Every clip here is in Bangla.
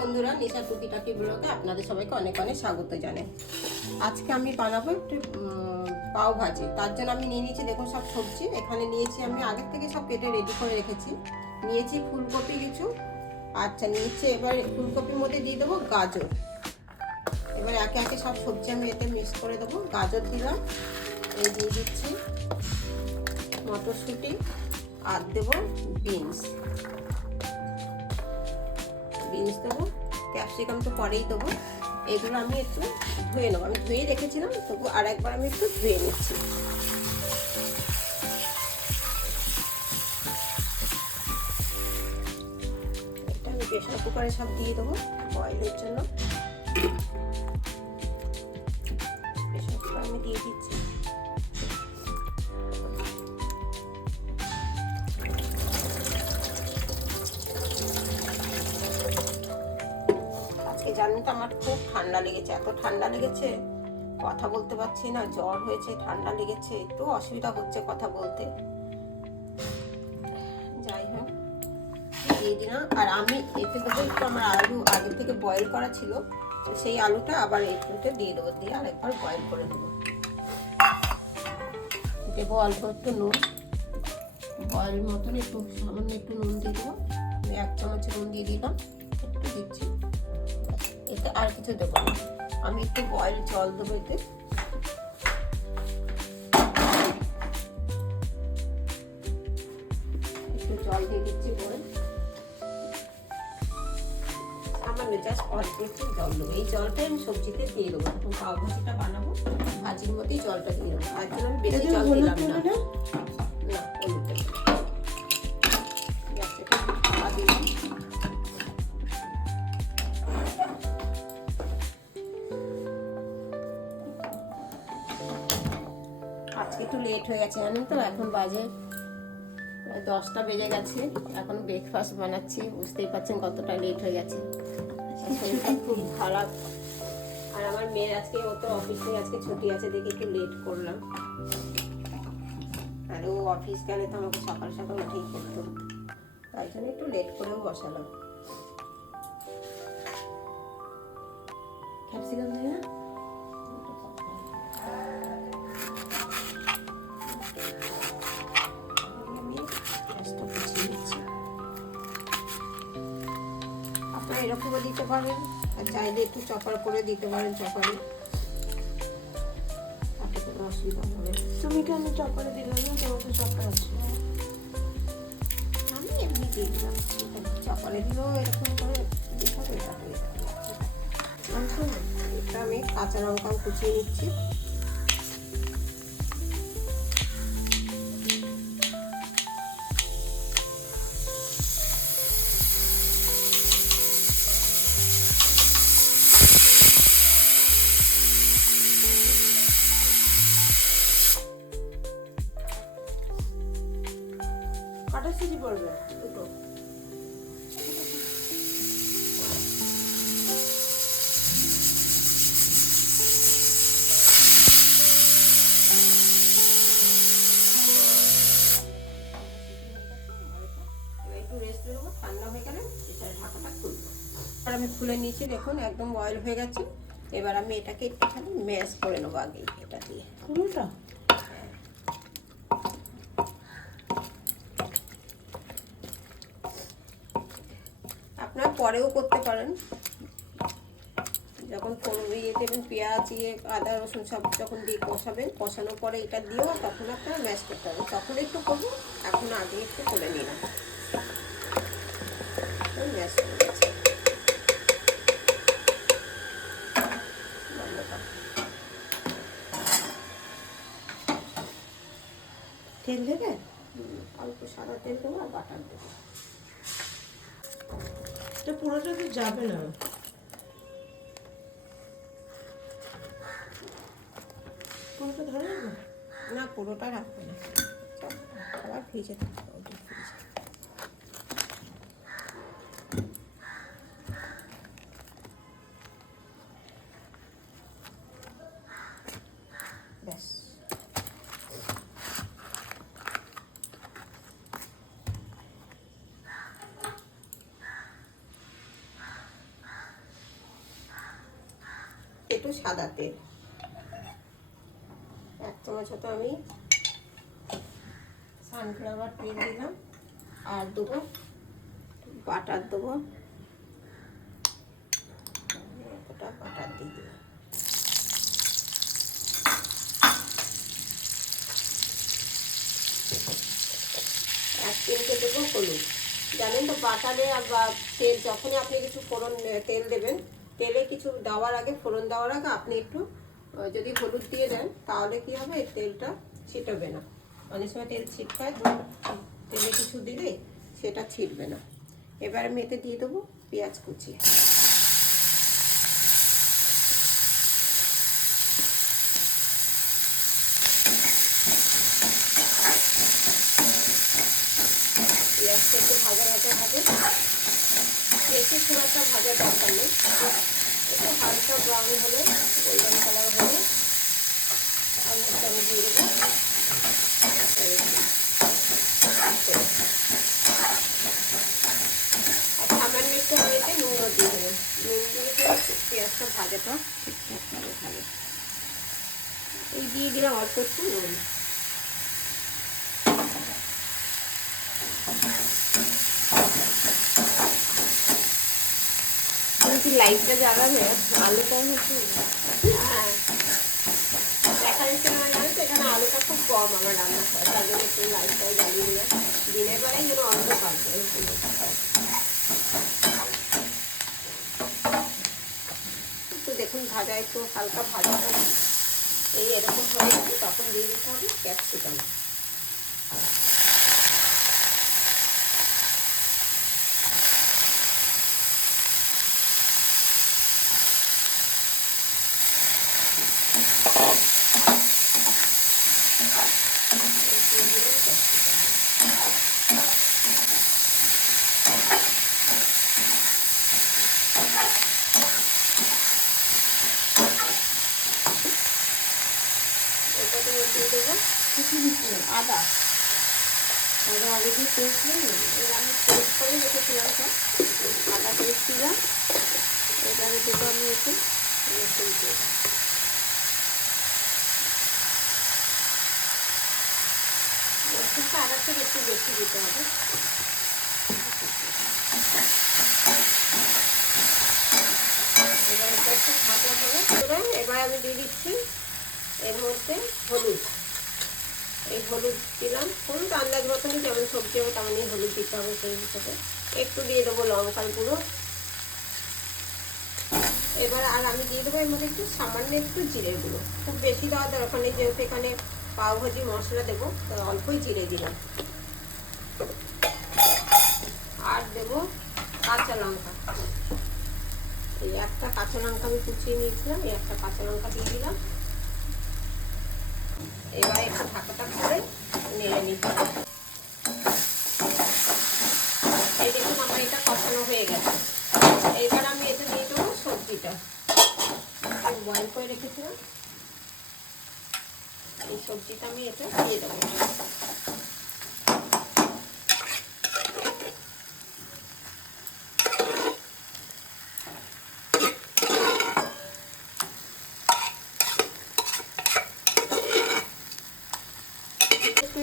বন্ধুরা, নিশা টুকিটাকি ব্লগে আপনাদের সবাইকে অনেক অনেক স্বাগত জানাই। আজকে আমি বানাবো একটু পাও ভাজি। তার জন্য আমি নিয়ে নিয়েছি, দেখুন সব সবজি এখানে নিয়েছি। আমি আগের থেকে সব কেটে রেডি করে রেখেছি। নিয়েছি ফুলকপি কিছু, আচ্ছা নিয়েছি। এবার ফুলকপির মধ্যে দিয়ে দেবো গাজর। এবার একে একে সব সবজি আমি এতে মিক্স করে দেবো। গাজর দিলাম, এই দিয়ে দিচ্ছি মটরশুঁটি, আর দেবো বিনস দেবো, ক্যাপসিকাম তো পরেই দেবো। এগুলো আমি একটু ধুয়ে নেবো, আমি ধুয়ে রেখেছিলাম, তবু আর একবার আমি একটু ধুয়ে নিচ্ছি। এটা আমি প্রেসার কুকারে সব দিয়ে দেবো বয়েলের জন্য। প্রেসার কুকার আমি দিয়ে দিচ্ছি। জানেন তো আমার খুব ঠান্ডা লেগেছে, এত ঠান্ডা লেগেছে কথা বলতে পারছি না, জ্বর হয়েছে, ঠান্ডা লেগেছে, একটু অসুবিধা হচ্ছে কথা বলতে। যাই হোক, দিয়ে দিলাম। আর আমি এতে দেবো একটু, আমার আলু আগে থেকে বয়েল করা ছিল, সেই আলুটা আবার এতে দিয়ে দেবো, দিয়ে আর একবার বয়েল করে দেবো। দেবো অল্প একটু নুন, বয়েল মতন একটু সামান্য একটু নুন দিয়ে দেবো। আমি 1 চামচ নুন দিয়ে দিলাম, একটু দিচ্ছি। এতে আর কিছু দেবো না, আমি একটু বয়েল জল দেবো এতে। একটু জল দিয়ে দিচ্ছি, বয়েল সামান্য জাস্ট অল্প একটু জল দেবো। এই জলটাই আমি সবজিতে দিয়ে দেবো, এখন পাও ভাজিটা বানাবো, ভাজির মধ্যেই জলটা দিয়ে দেবো। তার জন্য আমি বেশি জল দিলাম না। আজকে একটু লেট হয়ে গেছে জানেন তো, এখন বাজে 10টা বেজে গেছে, এখন ব্রেকফাস্ট বানাচ্ছি। বুঝতেই পারছেন কতটা লেট হয়ে গেছে, শরীরটা খুব খারাপ। আর আমার মেয়ের আজকে, ও তো অফিস থেকে আজকে ছুটি আছে, দেখে একটু লেট করলাম। আর ও অফিস গেলে তো আমাকে সকাল সকাল উঠেই করতো, তাই জন্য একটু লেট করেও বসালাম। ক্যাপসিকাম দিয়ে না, আপনারা এরকমও দিতে পারেন, আর চাইলে একটু চপার করে দিতে পারেন, চপারে তাতে কোনো অসুবিধা হবে। তুমি কেন চপারে দিলে না? তোমার তো চপার আছে। আমি এমনি দিয়ে দিলাম, চপারে দিলেও এরকম করে দিতে হবে। এটা আমি কাঁচা লঙ্কাও কুচিয়ে নিচ্ছি। কটা সিটি পড়বে? দুটো। একটু রেস্ট দেবো, ঠান্ডা হয়ে গেলে এটার ঢাকাটা খুলবো। আর আমি খুলে নিয়েছি, দেখুন একদম বয়েল হয়ে গেছে। এবার আমি এটাকে একটুখানি ম্যাশ করে নেবো আগে, এটা দিয়ে পুরোটা। আপনারা পরেও করতে পারেন, যখন ইয়ে দেবেন, পেঁয়াজ, আদা রসুন সব যখন দিয়ে কষাবেন, কষানোর পরে এটা দিয়েও তখন আপনারা ম্যাশ করতে হবে। তখন একটু করবো, এখন আগে একটু করে নিলাম, ম্যাশ করে গেছে। তেল দেবে? অল্প সাদা তেল দেবো আর বাটার দেবো। এটা পুরোটা তো যাবে না। পুরোটা ধরে যাবে না, পুরোটা রাখবো না, আবার ফ্রিজে থাকবে, ওটা ফ্রিজে। ব্যাস, একটু সাদা তেল, 1 চামচ মতো আমি সানফ্লাওয়ার তেল দিলাম। আর দেবো বাটার, দেবো ওটা বাটার দিয়ে দিলাম। এক চিমটে দেবো হলুদ। জানেন তো বাটারে বা তেল যখনই আপনি কিছু ফোড়ন তেল দেবেন, তেলে কিছু দেওয়ার আগে, ফোড়ন দেওয়ার আগে আপনি একটু যদি হলুদ দিয়ে দেন তাহলে কি হবে, এই তেলটা ছিটবে না। অনেক সময় তেল ছিটকায়, তো তেলে কিছু দিলে সেটা ছিটবে না। এবার আমি এতে দিয়ে দেবো পেঁয়াজ কুচি। পেঁয়াজটা একটু ভাজা ভাজা হবে, বেশি খুব একটা ভাজার দরকার নেই, একটু হালকা ব্রাউন হলে, গোল্ডেন কালার হলে আমি দিয়ে দেবো আর সামান্য একটু আমি এতে নুনও দিয়ে দেবো। নুন দিয়ে দেবো, পেঁয়াজটা ভাজাটা ঠিকঠাকভাবে ভাবে। এই দিয়ে দিলাম অল্প একটু নুন। কিন্তু লাইটটা জ্বালাবে, আলুটা হচ্ছে হ্যাঁ দেখা যাচ্ছে না, জানো তো এখানে আলুটা খুব কম আমার রান্না হয়, তার জন্য একটু লাইটটাও জ্বালিয়ে দিলাম। দিনের বেলায় যেন অন্ধকার একটু দেখুন ভাজা, একটু হালকা ভাজা এই এরকম হয়ে যাবে, তখন দিয়ে দিতে হবে ক্যাপসিকাম। এটাতে দিয়ে দেবো আদা। আদা আগে দিয়ে পেস্ট নিয়ে এবার আমি পেস্ট করে রেখেছিলাম সব, আদা পেস্ট দিলাম। এবারে দেবো আমি একটু রসুন তেল। রসুনটা আদার থেকে একটু বেশি দিতে হবে। এবার এটা একটু ভাজা হবে। এবার আমি দিয়ে দিচ্ছি এর মধ্যে হলুদ। এই হলুদ দিলাম, হলুদ আন্দাজ মতনই, যেমন সবজি হবে তেমনই হলুদ দিতে হবে সেই হিসাবে। একটু দিয়ে দেবো লঙ্কার গুঁড়ো। এবার আর আমি দিয়ে দেবো এর মধ্যে একটু সামান্য একটু জিরের গুঁড়ো, খুব বেশি দেওয়ার দরকার নেই, যেহেতু এখানে পাওভাজি মশলা দেবো, তো অল্পই জিরে দিলাম। আর দেবো কাঁচা লঙ্কা, এই একটা কাঁচা লঙ্কা আমি কুচিয়ে নিয়েছিলাম, এই একটা কাঁচা লঙ্কা দিয়ে দিলাম। এবার একটু ঢাকাটা করে নেড়ে নিতে হবে। এই দেখুন আমার এটা কষানো হয়ে গেছে। এইবার আমি এতে দিয়ে দেবো সবজিটা বয়েল করে রেখেছিলাম, এই সবজিটা আমি এটা দিয়ে দেবো।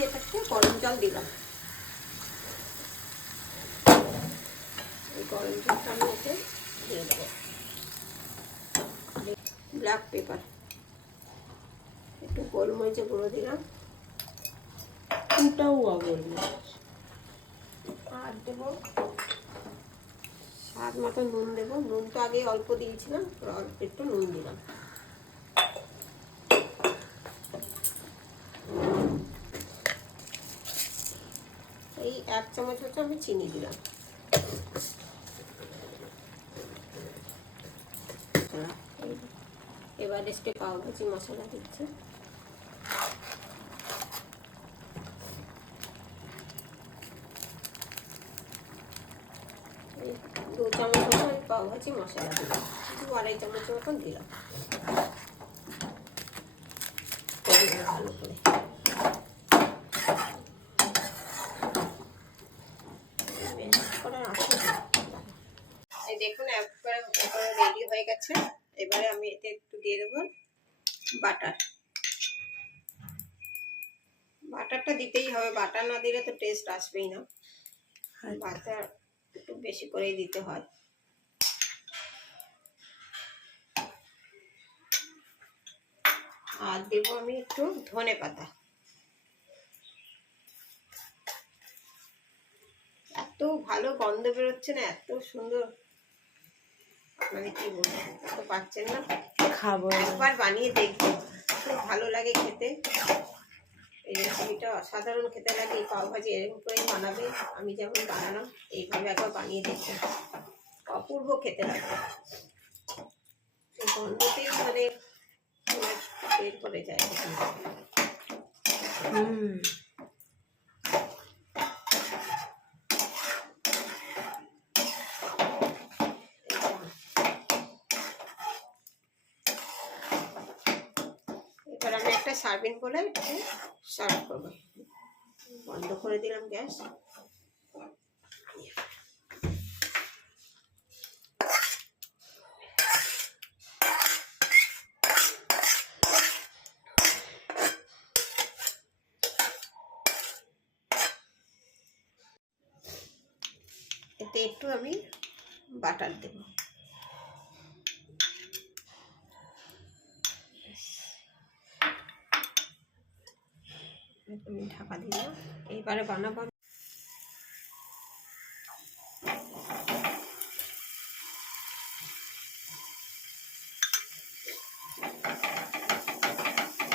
এটাকে গরম জল দিলাম, এই গরম জলটা আমি এতে দিয়ে দেবো। ব্ল্যাক পেপার, একটু গোলমরিচের গুঁড়ো দিলাম, গোলমরিচ। আর দেবো স্বাদ মতো নুন দেবো। নুন তো আগে অল্প দিয়েছিলাম, অল্প একটু নুন দিলাম। এই 1 চামচ হচ্ছে আমি চিনি দিলাম। এবার এসে পাওভাজি মশলা দিচ্ছি। এই 2 চামচ মতো আমি পাওভাজি মশলা দিলাম, 2-2.5 চামচ মতন দিলাম। ভালো করে এই দেখুন একবারে রেডি হয়ে গেছে। এবারে আমি এতে একটু দিয়ে দেবো বাটার। বাটারটা দিতেই হবে, বাটার না দিলে তো টেস্ট আসবেই না। বাটার একটু বেশি করেই দিতে হয়। আর দেবো আমি একটু ধনে পাতা। এত ভালো গন্ধ বেরোচ্ছে না, এত সুন্দর, মানে কি বলবো, তো পাচ্ছেন না, খাবো একবার বানিয়ে দেখবেন, খুব ভালো লাগে খেতে। এই রেসিপিটা অসাধারণ খেতে লাগে। এই পাওভাজি এরকম করেই বানাবে, আমি যেমন বানালাম এইভাবে একবার বানিয়ে দেখবেন, অপূর্ব খেতে লাগে। এই গন্ধতেই মানে বের করে যায়। এবার আমি একটা সার্ভিং বলে এটাকে সার্ভ করবো। বন্ধ করে দিলাম গ্যাস। এতে একটু আমি বাটার দেব। আমি ঢাকা দিলাম। এইবারে বানাবো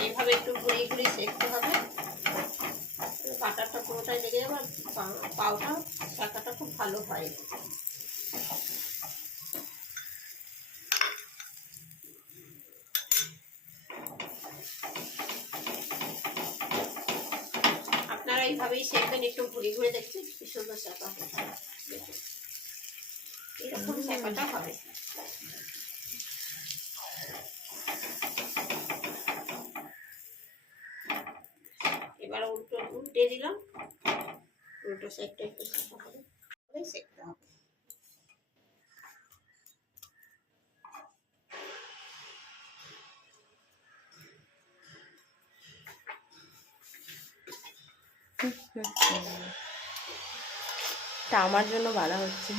এইভাবে, একটু ঘুরিয়ে ঘুরিয়ে সেঁকতে হবে। বাটারটা পুরোটাই লেগে যাবে, আর পাউটা শাকাটা খুব ভালো হয়। আপনারা এইভাবেই সেঁকবেন, একটু ঘুরিয়ে ঘুরে দেখছি কি সুন্দর শাকা হয়। এরকম শাকাটা হবে। এবার উল্টে দিলাম, উল্টো সাইডটা একটু শাকা হবে, সেঁকতে হবে। তা আমার জন্য ভালো হচ্ছে।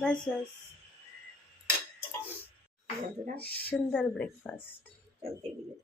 বাস বাস, সুন্দর ব্রেকফাস্ট। চলতে গিয়ে